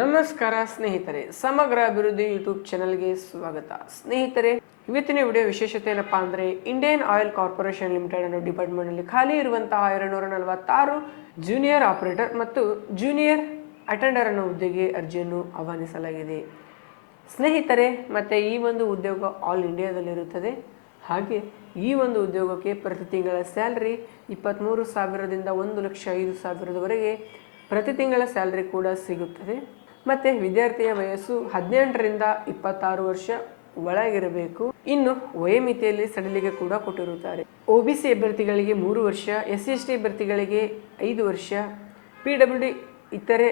ನಮಸ್ಕಾರ ಸ್ನೇಹಿತರೆ, ಸಮಗ್ರ ಅಭಿವೃದ್ಧಿ ಯೂಟ್ಯೂಬ್ ಚಾನಲ್ಗೆ ಸ್ವಾಗತ. ಸ್ನೇಹಿತರೆ, ಇವತ್ತಿನ ವಿಡಿಯೋ ವಿಶೇಷತೆ ಏನಪ್ಪಾ ಅಂದ್ರೆ, ಇಂಡಿಯನ್ ಆಯಿಲ್ ಕಾರ್ಪೊರೇಷನ್ ಲಿಮಿಟೆಡ್ ಅನ್ನೋ ಡಿಪಾರ್ಟ್ಮೆಂಟ್ನಲ್ಲಿ ಖಾಲಿ ಇರುವಂತಹ ಎರಡ್ನೂರ ನಲವತ್ತಾರು ಜೂನಿಯರ್ ಆಪರೇಟರ್ ಮತ್ತು ಜೂನಿಯರ್ ಅಟೆಂಡರ್ ಅನ್ನೋ ಹುದ್ದೆಗೆ ಅರ್ಜಿಯನ್ನು ಆಹ್ವಾನಿಸಲಾಗಿದೆ. ಸ್ನೇಹಿತರೆ, ಮತ್ತೆ ಈ ಒಂದು ಉದ್ಯೋಗ ಆಲ್ ಇಂಡಿಯಾದಲ್ಲಿರುತ್ತದೆ. ಹಾಗೆ ಈ ಒಂದು ಉದ್ಯೋಗಕ್ಕೆ ಪ್ರತಿ ತಿಂಗಳ ಸ್ಯಾಲ್ರಿ ಇಪ್ಪತ್ತ್ಮೂರು ಸಾವಿರದಿಂದ ಒಂದು ಲಕ್ಷ ಐದು ಸಾವಿರದವರೆಗೆ ಪ್ರತಿ ತಿಂಗಳ ಸ್ಯಾಲ್ರಿ ಕೂಡ ಸಿಗುತ್ತದೆ. ಮತ್ತು ವಿದ್ಯಾರ್ಥಿಯ ವಯಸ್ಸು ಹದಿನೆಂಟರಿಂದ ಇಪ್ಪತ್ತಾರು ವರ್ಷ ಒಳಗಿರಬೇಕು. ಇನ್ನು ವಯೋಮಿತಿಯಲ್ಲಿ ಸಡಿಲಿಕೆ ಕೂಡ ಕೊಟ್ಟಿರುತ್ತಾರೆ. ಒ ಬಿ ಸಿ ಅಭ್ಯರ್ಥಿಗಳಿಗೆ ಮೂರು ವರ್ಷ, ಎಸ್ ಸಿ ಎಸ್ ಟಿ ಅಭ್ಯರ್ಥಿಗಳಿಗೆ ಐದು ವರ್ಷ, ಪಿ ಡಬ್ಲ್ಯೂ ಡಿ ಇತರೆ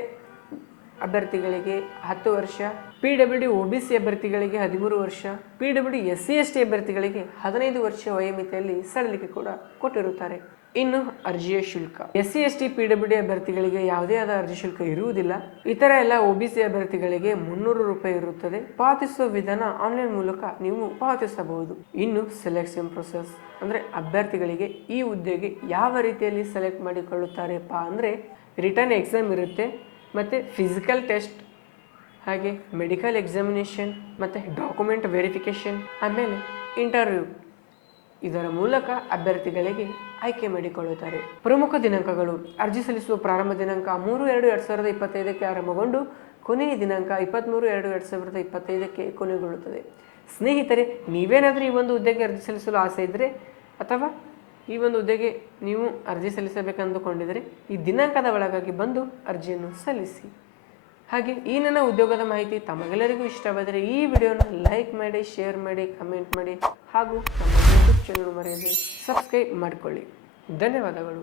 ಅಭ್ಯರ್ಥಿಗಳಿಗೆ ಹತ್ತು ವರ್ಷ, ಪಿ ಡಬ್ಲ್ಯೂ ಡಿ ಸಿ ಅಭ್ಯರ್ಥಿಗಳಿಗೆ ಹದಿಮೂರು ವರ್ಷ, P W D, S C S T ಅಭ್ಯರ್ಥಿಗಳಿಗೆ ಹದಿನೈದು ವರ್ಷ ವಯೋಮಿತಿಯಲ್ಲಿ ಸಡಿಲಿಕೆ ಕೂಡ ಕೊಟ್ಟಿರುತ್ತಾರೆ. ಇನ್ನು ಅರ್ಜಿಯ ಶುಲ್ಕ. S C S T P W D ಅಭ್ಯರ್ಥಿಗಳಿಗೆ ಯಾವುದೇ ಆದ ಅರ್ಜಿ ಶುಲ್ಕ ಇರುವುದಿಲ್ಲ. ಇತರ ಎಲ್ಲ ಒ ಬಿ ಸಿ ಅಭ್ಯರ್ಥಿಗಳಿಗೆ ಮುನ್ನೂರು ರೂಪಾಯಿ ಇರುತ್ತದೆ. ಪಾವತಿಸುವ ವಿಧಾನ ಆನ್ಲೈನ್ ಮೂಲಕ ನೀವು ಪಾವತಿಸಬಹುದು. ಇನ್ನು ಸೆಲೆಕ್ಷನ್ ಪ್ರೊಸೆಸ್ ಅಂದರೆ ಅಭ್ಯರ್ಥಿಗಳಿಗೆ ಈ ಹುದ್ದೆಗೆ ಯಾವ ರೀತಿಯಲ್ಲಿ ಸೆಲೆಕ್ಟ್ ಮಾಡಿಕೊಳ್ಳುತ್ತಾರೆಪ್ಪ ಅಂದರೆ ರಿಟರ್ನ್ ಎಕ್ಸಾಮ್ ಇರುತ್ತೆ, ಮತ್ತು ಫಿಸಿಕಲ್ ಟೆಸ್ಟ್ ಹಾಗೆ ಮೆಡಿಕಲ್ ಎಕ್ಸಾಮಿನೇಷನ್ ಮತ್ತು ಡಾಕ್ಯುಮೆಂಟ್ ವೆರಿಫಿಕೇಷನ್ ಆಮೇಲೆ ಇಂಟರ್ವ್ಯೂ ಇದರ ಮೂಲಕ ಅಭ್ಯರ್ಥಿಗಳಿಗೆ ಆಯ್ಕೆ ಮಾಡಿಕೊಳ್ಳುತ್ತಾರೆ. ಪ್ರಮುಖ ದಿನಾಂಕಗಳು. ಅರ್ಜಿ ಸಲ್ಲಿಸುವ ಪ್ರಾರಂಭ ದಿನಾಂಕ ಮೂರು ಎರಡು ಎರಡು ಸಾವಿರದ ಇಪ್ಪತ್ತೈದಕ್ಕೆ ಆರಂಭಗೊಂಡು ಕೊನೆಯ ದಿನಾಂಕ ಇಪ್ಪತ್ತ್ಮೂರು ಎರಡು ಎರಡು ಸಾವಿರದ ಇಪ್ಪತ್ತೈದಕ್ಕೆ ಕೊನೆಗೊಳ್ಳುತ್ತದೆ. ಸ್ನೇಹಿತರೆ, ನೀವೇನಾದರೂ ಈ ಒಂದು ಹುದ್ದೆಗೆ ಅರ್ಜಿ ಸಲ್ಲಿಸಲು ಆಸೆ ಇದ್ದರೆ ಅಥವಾ ಈ ಒಂದು ಹುದ್ದೆಗೆ ನೀವು ಅರ್ಜಿ ಸಲ್ಲಿಸಬೇಕೆಂದುಕೊಂಡಿದ್ದರೆ ಈ ದಿನಾಂಕದ ಒಳಗಾಗಿ ಬಂದು ಅರ್ಜಿಯನ್ನು ಸಲ್ಲಿಸಿ. ಹಾಗೆ ಈ ನನ್ನ ಉದ್ಯೋಗದ ಮಾಹಿತಿ ತಮಗೆಲ್ಲರಿಗೂ ಇಷ್ಟವಾದರೆ ಈ ವಿಡಿಯೋನ ಲೈಕ್ ಮಾಡಿ, ಶೇರ್ ಮಾಡಿ, ಕಮೆಂಟ್ ಮಾಡಿ ಹಾಗೂ ನಮ್ಮ ಯೂಟ್ಯೂಬ್ ಚಾನಲ್ ಮರೆಯದೆ ಸಬ್ಸ್ಕ್ರೈಬ್ ಮಾಡಿಕೊಳ್ಳಿ. ಧನ್ಯವಾದಗಳು.